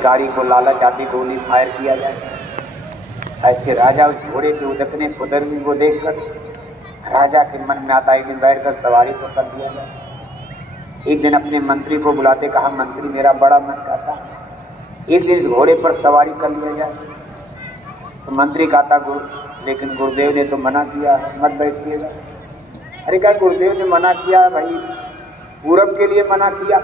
गाड़ी को लालच आती गोली फायर किया जाए। ऐसे राजा उस घोड़े के उदकने कुदरमी को देखकर राजा के मन में आता है कि बैठकर सवारी तो कर दिया जाए। एक दिन अपने मंत्री को बुलाते कहा, मंत्री मेरा बड़ा मन करता है एक दिन इस घोड़े पर सवारी कर लिया जाए। तो मंत्री कहता लेकिन गुरुदेव ने तो मना किया, मत बैठिएगा। अरे क्या गुरुदेव ने मना किया भाई, पूरब के लिए मना किया,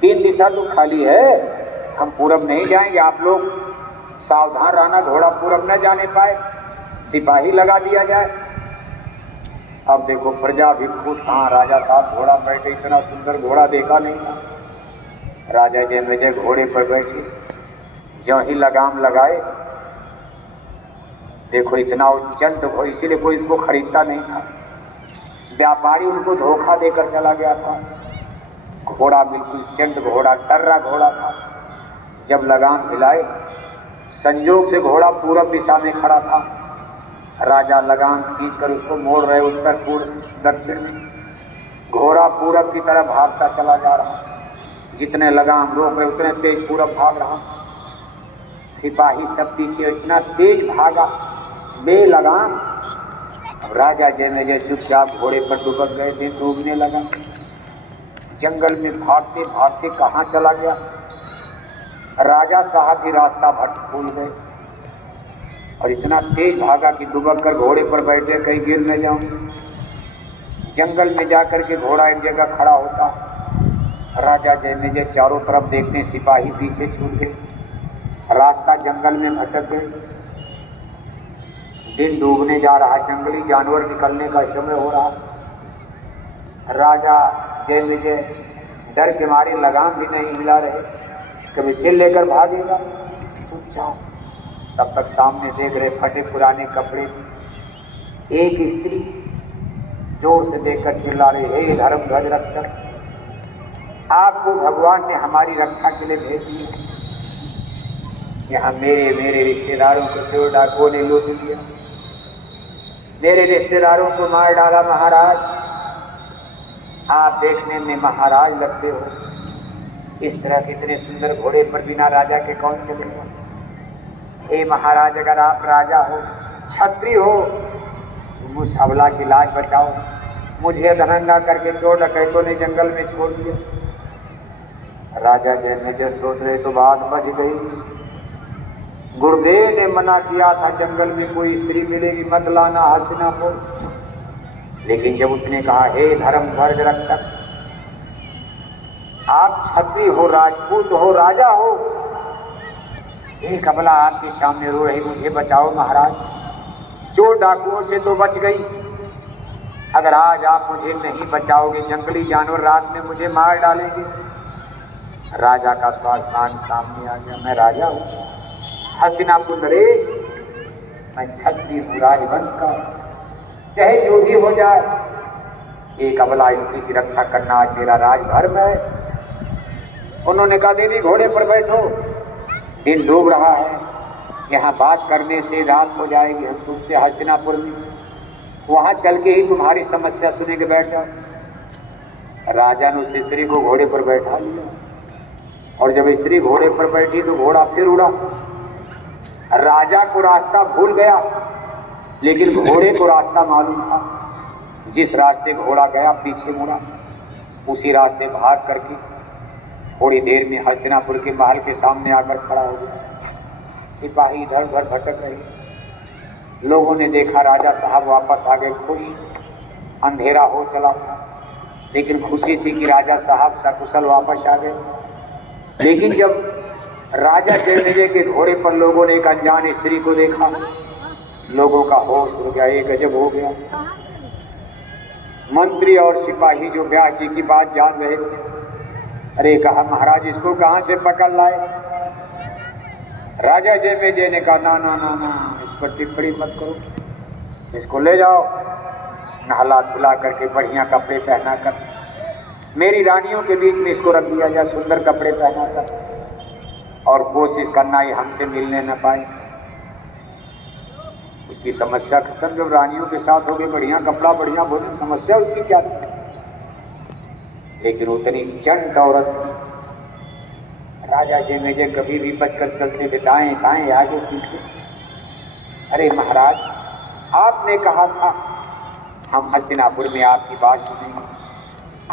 3 दिशा तो खाली है, हम पूरब नहीं जाएंगे, आप लोग सावधान रहना घोड़ा पूरब न जाने पाए, सिपाही लगा दिया जाए। अब देखो प्रजा भी खुश, हाँ राजा साहब घोड़ा बैठे, इतना सुंदर घोड़ा देखा नहीं था। राजा जन्मेजय घोड़े पर बैठे, ज्यों ही लगाम लगाए, देखो इतना उच्चंत हो, इसीलिए कोई इसको खरीदता नहीं था। व्यापारी उनको धोखा देकर चला गया था। घोड़ा बिल्कुल चंड घोड़ा, टर्रा घोड़ा था। जब लगाम हिलाए, संजोग से घोड़ा पूरब दिशा में खड़ा था। राजा लगाम खींचकर उसको मोड़ रहे उत्तर पूर्व दक्षिण में। घोड़ा पूरब की तरफ भागता चला जा रहा, जितने लगाम रोक रहे उतने तेज पूरब भाग रहा। सिपाही सब पीछे, इतना तेज भागा बेलगाम। राजा जन्मेजय चुपचाप घोड़े पर दुबक गए। दिन डूबने लगा। जंगल में भागते भागते कहाँ चला गया। राजा साहब भी रास्ता भूल गए और इतना तेज भागा कि दुबक कर घोड़े पर बैठे, कहीं गिर न जाऊं। जंगल में जाकर के घोड़ा एक जगह खड़ा होता। राजा जन्मेजय चारों तरफ देखते, सिपाही पीछे छूट गए, रास्ता जंगल में भटक गए। दिन डूबने जा रहा, जंगली जानवर निकलने का समय हो रहा। राजा जन्मेजय डर के मारे लगाम भी नहीं हिला रहे, कभी सिर लेकर भागेगा चुपचाप। तब तक सामने देख रहे फटे पुराने कपड़े, एक स्त्री जोर से देखकर चिल्ला रही, हे धर्म ध्वज रक्षक, आपको भगवान ने हमारी रक्षा के लिए भेज दिया। यहाँ मेरे रिश्तेदारों को चोर डाकुओं ने लूट लिया, मेरे रिश्तेदारों को मार डाला। महाराज आप देखने में महाराज लगते हो, इस तरह के इतने सुंदर घोड़े पर बिना राजा के कौन चलेगा। हे महाराज, अगर आप राजा हो, क्षत्रिय हो, मुझ अबला की लाज बचाओ। मुझे धनंगा करके चोर डकैतों ने जंगल में छोड़ दिया। राजा जन्मेजय सोच रहे तो बात बच गई। गुरुदेव ने मना किया था जंगल में कोई स्त्री मिलेगी मत लाना हस्तिनापुर, लेकिन जब उसने कहा हे धर्म ध्वज रक्षक, आप क्षत्रिय हो, राजपूत हो, राजा हो, एक अबला आपके सामने रो रही, मुझे बचाओ महाराज, चोर डाकुओं से तो बच गई, अगर आज आप मुझे नहीं बचाओगे जंगली जानवर रात में मुझे मार डालेंगे। राजा का स्वाभिमान सामने आ गया, मैं राजा हूं, हस्तिनापुर नरेश, मैं क्षत्रिय हूं, राजवंश का, चाहे जो भी हो जाए, एक अबला स्त्री की रक्षा करना आज मेरा राजधर्म है। उन्होंने कहा दीदी घोड़े पर बैठो, दिन डूब रहा है, यहाँ बात करने से रात हो जाएगी, हम तुमसे हस्तिनापुर में, वहां चल के ही तुम्हारी समस्या सुने के बैठ जाओ। राजा ने उस स्त्री को घोड़े पर बैठा लिया और जब स्त्री घोड़े पर बैठी तो घोड़ा फिर उड़ा। राजा को रास्ता भूल गया, लेकिन घोड़े को रास्ता मालूम था। जिस रास्ते घोड़ा गया पीछे मुड़ा, उसी रास्ते भाग करके थोड़ी देर में हस्तिनापुर के महल के सामने आकर खड़ा हो गया। सिपाही इधर उधर भटक रहे। लोगों ने देखा राजा साहब वापस आ गए खुश। अंधेरा हो चला था, लेकिन खुशी थी कि राजा साहब सकुशल वापस आ गए। लेकिन जब राजा जन्मेजय के घोड़े पर लोगों ने एक अनजान स्त्री को देखा, लोगों का होश उड़ गया, ये गजब हो गया। मंत्री और सिपाही जो व्यास जी की बात जान रहे थे, अरे कहा महाराज इसको कहां से पकड़ लाए। राजा जन्मेजय ने कहा ना ना ना ना, इस पर टिप्पणी मत करो, इसको ले जाओ, नहला धुला करके बढ़िया कपड़े पहना कर मेरी रानियों के बीच में इसको रख दिया जाए, सुंदर कपड़े पहना कर, और कोशिश करना ये हमसे मिलने न पाए। उसकी समस्या खत्म, जब रानियों के साथ हो गए, बढ़िया कपड़ा बढ़िया भोजन, समस्या उसकी क्या थी। लेकिन उतनी चंट औरत थी, राजा जन्मेजय कभी भी बचकर चलते थे, दाएं बाएं आगे पीछे। अरे महाराज, आपने कहा था हम हस्तिनापुर में आपकी बात सुनेंगे,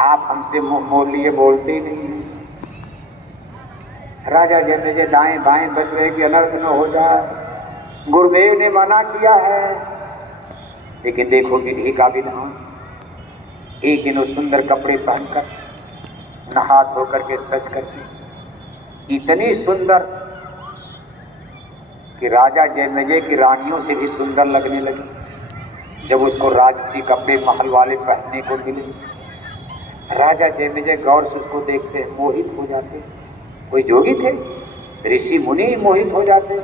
आप हमसे मुंह मोड़ लिए, बोलते ही नहीं हैं। राजा जन्मेजय दाएं बाएं बच रहे कि अनर्थ न हो जाए। गुरुदेव ने मना किया है, लेकिन देखो विधि का विधान। एक दिन वो सुंदर कपड़े पहनकर, नहा धो करके, सज करके, इतनी सुंदर कि राजा जन्मेजय की रानियों से भी सुंदर लगने लगी। जब उसको राजसी कपड़े महल वाले पहनने को मिले, राजा जन्मेजय गौर से उसको देखते, मोहित हो जाते। कोई जोगी थे, ऋषि मुनि मोहित हो जाते,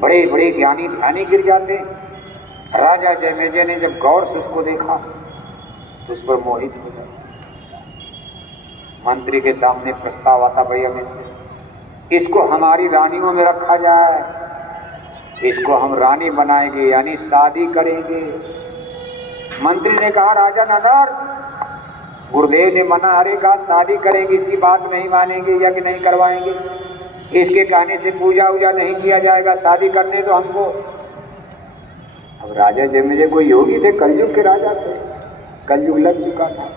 बड़े बड़े ज्ञानी ध्यानी गिर जाते। राजा जन्मेजय ने जब गौर से उसको देखा तो उस पर मोहित हो गए। मंत्री के सामने प्रस्ताव आता, भैया इसको हमारी रानियों में रखा जाए, इसको हम रानी बनाएंगे, यानी शादी करेंगे। मंत्री ने कहा, राजा ननद, गुरुदेव ने मना, अरे कहा शादी करेंगे, इसकी बात नहीं मानेंगे, यज्ञ नहीं करवाएंगे, इसके कहने से पूजा वूजा नहीं किया जाएगा, शादी करने तो हमको। अब राजा जन्मेजय कोई योगी थे, कलयुग के राजा थे, कलयुग लग चुका था,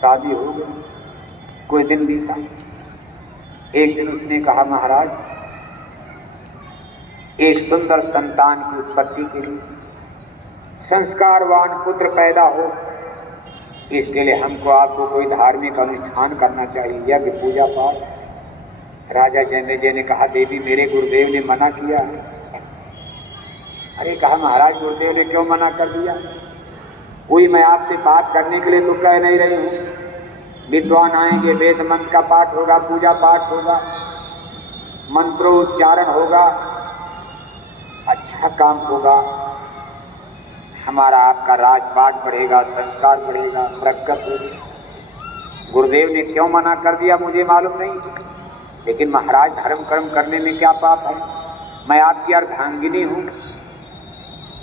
शादी हो गई। कोई दिन बीता, एक दिन उसने कहा, महाराज एक सुंदर संतान की उत्पत्ति के लिए, संस्कारवान पुत्र पैदा हो, इसके लिए हमको आपको कोई धार्मिक अनुष्ठान करना चाहिए, यज्ञ पूजा पाठ। राजा जन्मेजय ने कहा, देवी मेरे गुरुदेव ने मना किया है। अरे कहा, महाराज गुरुदेव ने क्यों मना कर दिया? कोई मैं आपसे बात करने के लिए तो कह नहीं रही हूँ, विद्वान आएंगे, वेद मंत्र का पाठ होगा, पूजा पाठ होगा, मंत्रोच्चारण होगा, अच्छा काम होगा, हमारा आपका राजपाट बढ़ेगा, संस्कार बढ़ेगा, प्रगत होगी। गुरुदेव ने क्यों मना कर दिया मुझे मालूम नहीं, लेकिन महाराज धर्म कर्म करने में क्या पाप है? मैं आपकी अर्धांगिनी हूँ,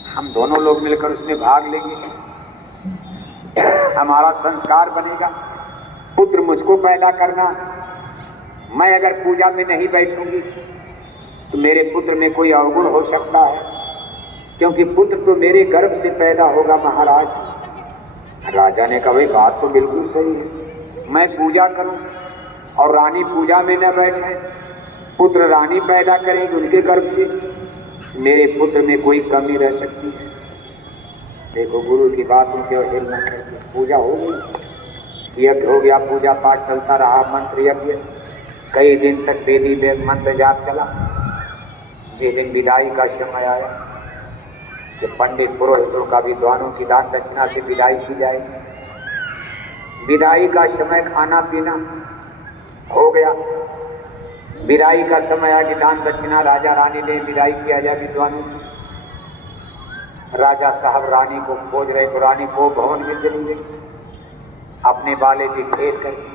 हम दोनों लोग मिलकर उसमें भाग लेंगे, हमारा संस्कार बनेगा। पुत्र मुझको पैदा करना, मैं अगर पूजा में नहीं बैठूंगी तो मेरे पुत्र में कोई अवगुण हो सकता है, क्योंकि पुत्र तो मेरे गर्भ से पैदा होगा महाराज। राजा ने कहा, भाई बात तो बिल्कुल सही है, मैं पूजा करूं और रानी पूजा में न बैठे, पुत्र रानी पैदा करेंगे उनके गर्भ से, मेरे पुत्र में कोई कमी रह सकती है। देखो गुरु की बातों के अवहेलना करके पूजा हो गई, यज्ञ हो गया, पूजा पाठ चलता रहा, मंत्र यज्ञ, कई दिन तक वेदी वेद मंत्र जाप चला। जिस दिन विदाई का समय आया कि पंडित पुरोहितों का विद्वानों की दान दक्षिणा से विदाई की जाएगी, विदाई का समय, खाना पीना हो गया, विदाई का समय आया कि दान दक्षिणा राजा रानी ने विदाई किया जाए विद्वानों की। राजा साहब रानी को खोज रहे तो रानी को भवन में चली गई, अपने बाले की घेर करके,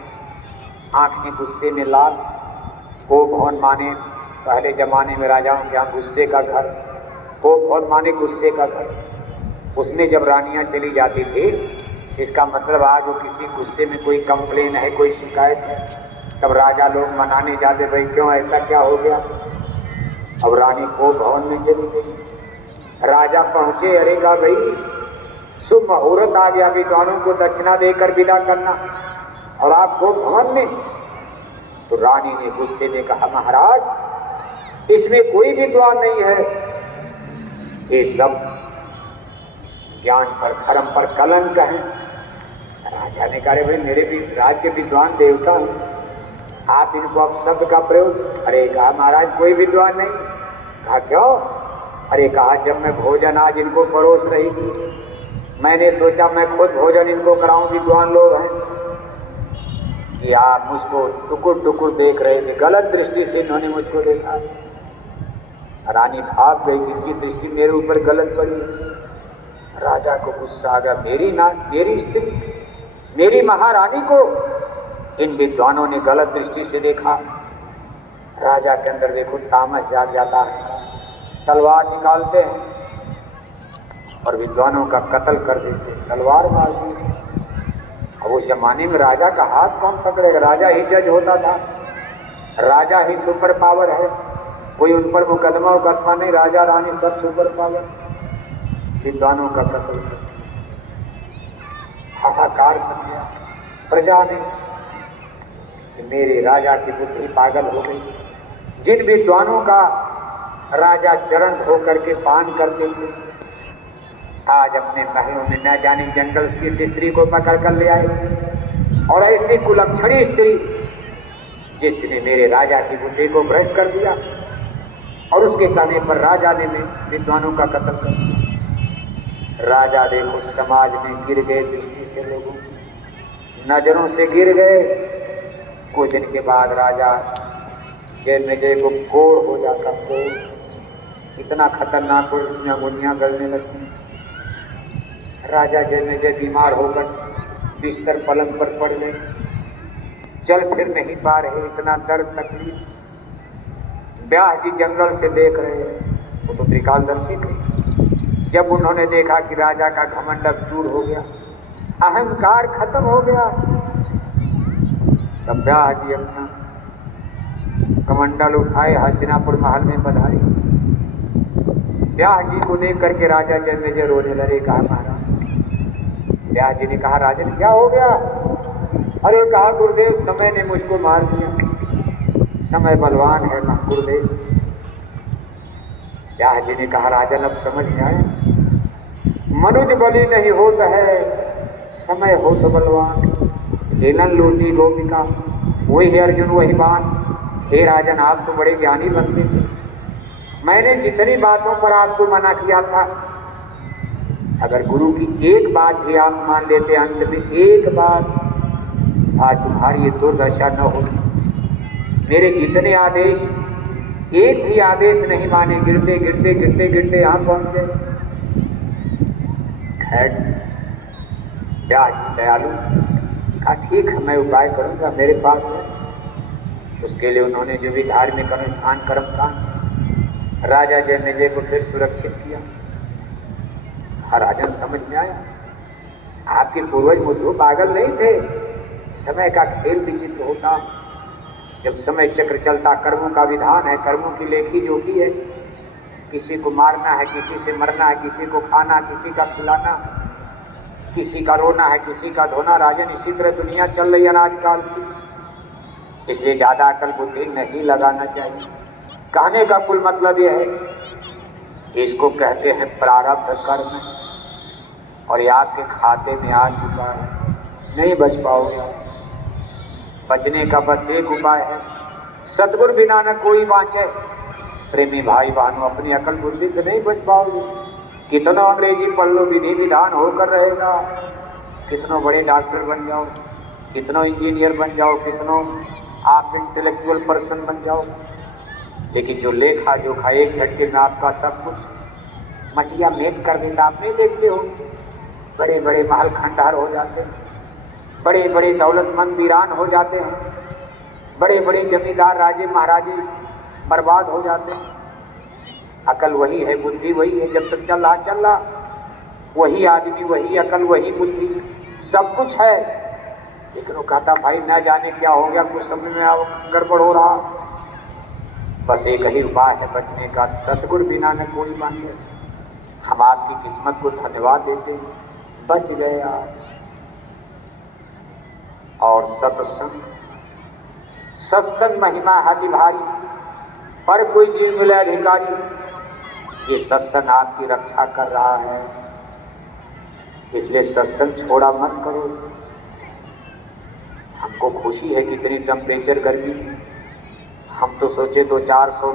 आंखें गुस्से में लाल। को भवन माने पहले जमाने में राजाओं के यहाँ गुस्से का घर, को भवन माने गुस्से का घर। उसमें जब रानियां चली जाती थी, इसका मतलब आज वो किसी गुस्से में कोई कंप्लेन है, कोई शिकायत है, तब राजा लोग मनाने जाते, भाई क्यों ऐसा क्या हो गया। अब रानी को भवन में चली गई, राजा पहुंचे, अरे कहा भाई शुभ मुहूर्त आ गया, विद्वानों को दक्षिणा देकर विदा करना, और आप को भवन में। तो रानी ने गुस्से में कहा, महाराज इसमें कोई विद्वान नहीं है, ये सब ज्ञान पर धर्म पर कलंक है। राजा ने कहा, भाई मेरे भी राज्य के विद्वान देवता हूं, आप इनको अब शब्द का प्रयोग। अरे कहा, महाराज कोई विद्वान नहीं। कहा क्यों? अरे कहा, जब मैं भोजन आज इनको परोस रही थी, मैंने सोचा मैं खुद भोजन इनको कराऊं, विद्वान लोग हैं, कि आप मुझको टुकुर टुकुर देख रहे थे, गलत दृष्टि से इन्होंने मुझको देखा। रानी भाग गई, इनकी दृष्टि मेरे ऊपर गलत पड़ी। राजा को गुस्सा आ गया, मेरी स्त्री, मेरी महारानी को इन विद्वानों ने गलत दृष्टि से देखा। राजा के अंदर देखो तामस जाग जाता है, तलवार निकालते हैं और विद्वानों का कत्ल कर देते, तलवार मार दी। अब उस जमाने में राजा का हाथ कौन पकड़ेगा, राजा ही जज होता था। राजा ही सुपर पावर है, कोई उन पर मुकदमा उकदमा नहीं, राजा रानी सब सुपर पावर। विद्वानों का कत्ल कर, हाहाकार कर दिया प्रजा ने कि मेरे राजा की बुद्धि पागल हो गई। जिन विद्वानों का राजा चरण धोकर के पान करते थे, आज अपने महलों में न जाने जंगल की स्त्री को पकड़ कर ले आए, और ऐसी कुलक्षणी स्त्री जिसने मेरे राजा की बुद्धि को भ्रष्ट कर दिया, और उसके कहने पर राजा ने विद्वानों का कत्ल कर दिया। राजा देखो समाज में गिर गए, दृष्टि से लोगों नजरों से गिर गए। कुछ दिन के बाद राजा जन्मेजय को कोढ़ हो जाता, कोढ़ इतना खतरनाक हो जिसमें अंगुलियां गलने लगती। राजा जन्मेजय बीमार होकर बिस्तर पलंग पर पड़ गए, चल फिर नहीं पा रहे, इतना दर्द तकलीफ। ब्याह जी जंगल से देख रहे हैं, वो तो त्रिकालदर्शी थे। जब उन्होंने देखा कि राजा का घमंड अब चूर हो गया, अहंकार खत्म हो गया, तब ब्याह जी अपना कमंडल उठाए हस्तिनापुर महल में पधारे। ब्याह जी को देख करके राजा जन्मेजय रोने लगे। कहा महाराज, ब्याह जी ने कहा राजन क्या हो गया? अरे कहा गुरुदेव समय ने मुझको मार दिया, समय बलवान है ना गुरुदेव। ब्याह जी ने कहा राजन अब समझ में आए, मनुज बलि नहीं होता है, समय हो तो बलवान। हेलन लूटी गोपिका, वही है अर्जुन वही बाण। हे राजन आप तो बड़े ज्ञानी बनते थे, मैंने जितनी बातों पर आपको मना किया था, अगर गुरु की एक बात भी आप मान लेते, अंत में एक बात, आज तुम्हारी ये दुर्दशा न होती। मेरे जितने आदेश, एक भी आदेश नहीं माने, गिरते गिरते गिरते गिरते यहाँ पहुंच गए। खैर ब्याह जी दयालु, कहा ठीक है मैं उपाय करूंगा, मेरे पास है। उसके लिए उन्होंने जो भी धार्मिक अनुष्ठान कर्म था, राजा जन्मेजय को फिर सुरक्षित किया। राजन समझ में आया, आपके पूर्वज मुझको पागल नहीं थे, समय का खेल विचित्र होता। जब समय चक्र चलता, कर्मों का विधान है, कर्मों की लेखी जोखी है। किसी को मारना है, किसी से मरना है, किसी को खाना, किसी का खिलाना, किसी का रोना है, किसी का धोना। राजन इसी तरह दुनिया चल रही है अनादिकाल से, इसलिए ज्यादा अकल बुद्धि नहीं लगाना चाहिए। कहने का कुल मतलब यह है, इसको कहते हैं प्रारब्ध कर्म, और ये आपके खाते में आ चुका है, नहीं बच पाओगे। बचने का बस एक उपाय है, सतगुरु बिना न कोई बाँचे। प्रेमी भाई बहनों, अपनी अकल बुद्धि से नहीं बच पाओगे। कितना अंग्रेजी पढ़ लो, विधि विधान होकर रहेगा। कितनों बड़े डॉक्टर बन जाओ, कितनों इंजीनियर बन जाओ, कितनों आप इंटेलेक्चुअल पर्सन बन जाओ, लेकिन जो लेखा जोखा एक झटके में आपका सब कुछ मटिया मेट कर देता। आप नहीं देखते हो, बड़े बड़े महल खंडहर हो जाते हैं, बड़े बड़े दौलतमंद वीरान हो जाते हैं, बड़े बड़े जमींदार राजे महाराजे बर्बाद हो जाते हैं। अकल वही है, बुद्धि वही है, जब तक चल रहा वही आदमी, वही अकल, वही बुद्धि, सब कुछ है। लेकिन वो कहता भाई न जाने क्या हो गया, कुछ समझ में गड़बड़ हो रहा। बस एक ही उपाय है बचने का, सतगुरु बिना न कोई बाँचे। हम आपकी किस्मत को धन्यवाद देते हैं, बच गए आप। और सत्संग, सत्संग महिमा अति भारी, पर कोई जीव मिले अधिकारी। ये सत्संग आपकी रक्षा कर रहा है, इसलिए सत्संग छोड़ा मत करो। हमको खुशी है कितनी टेम्परेचर गर्मी, हम तो सोचे 200-400